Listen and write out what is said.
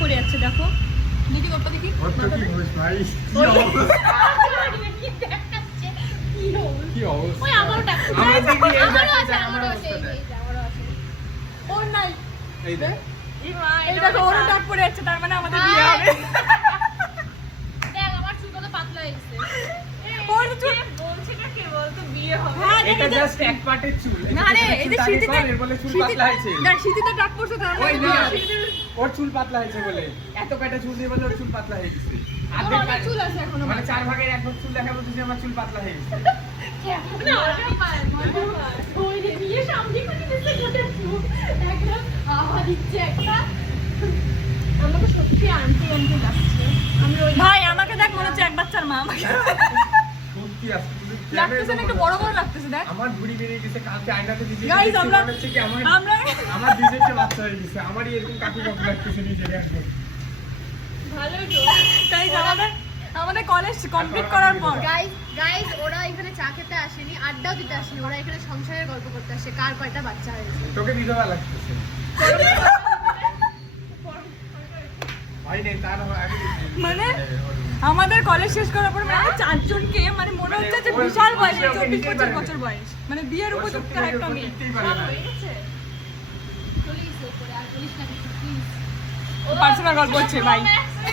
পড়ে যাচ্ছে দেখো। দেখি ওটা দেখি। কি অবস্থা? ওই আমারও টাক। আমারও আছে। ওর নাই। এই দেখ। এই দেখো ওরও টাক পড়ে যাচ্ছে, তার মানে আমাদের বিয়ে হবে। দেখ আমার চুল কত পাতলা হয়েছে। ওর চুল বলছে না কে বলতো বিয়ে হবে। এটা জাস্ট এক পার্টের চুল। না রে, এই যে শীতিতে এর বলে চুল পাতলা হয়েছে। না শীতিতে টাক পড়ছে তার ওই মানে না, ওর চুল পাতলা হয়েছে বলে। এত কয়টা চুল দিয়ে বলে ওর চুল পাতলা হয়ে গেছে। ওর অনেক চুল আছে এখনো। মানে 4 ভাগের 1 ভাগ চুল দেখা বলছে যে আমার চুল পাতলা হয়ে গেছে। না ওই রে বিয়ে সামনে করে দিতে গোটে চুল একটা আওয়াজ দিচ্ছে একটা। আমাকে সত্যি আন্টি আন্টি লাগছে। আমি ওই ভাই আমাকে দেখ মনে হচ্ছে এক বাচ্চার মা আমাকে। সত্যি আসলে লাগতেছে না, একটু বড় বড় লাগতেছে দেখ। আমার ভুঁড়ি বেরিয়ে গেছে, কালকে আয়নাতে দিদি Guys, আমরা আমার দিদিরটা বাচ্চা হয়ে গেছে। আমারই এরকম কাকু কাকু লাগতেছে নিজেকে একদম। ভালো তো তাই আমাদের কলেজ কমপ্লিট করার পর গাইস ওরা এখানে চা খেতে আসেনি, আড্ডাও দিতে আসেনি, ওরা এখানে সংসারের গল্প করতে আসে কার কয়টা বাচ্চা হয়েছে। তোকে বিধবা লাগতেছে। ভাই নেই তার আগে মানে আমাদের কলেজ শেষ করার পর মানে চারজনকে মানে মনে হচ্ছে যে বিশাল বয়স, 24-25 বছর বয়স, মানে বিয়ের উপযুক্ত একটা মেয়ে। পার্সোনাল গল্প হচ্ছে ভাই।